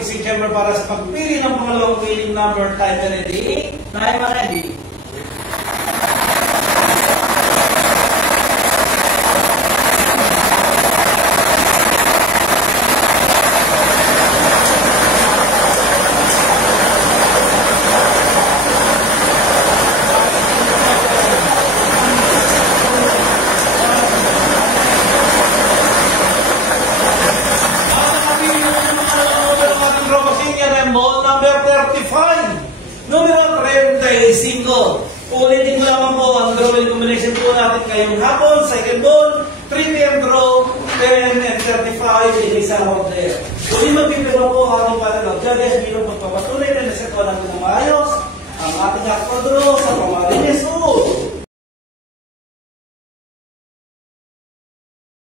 gising chamber para sa pagpili ng pangalawang winning number. Time ready? Time ready. Ball number 35, numero 35. Ulitin ko naman po ang drawing combination po natin ngayong hapon. Second ball, 3 PM draw, 10 and 35, isa order. Uli magpipiro po ang ating panalo. Judges, bilang magpapatunay na nasetuan natin ng maayos ang ating akto draw sa pamalinis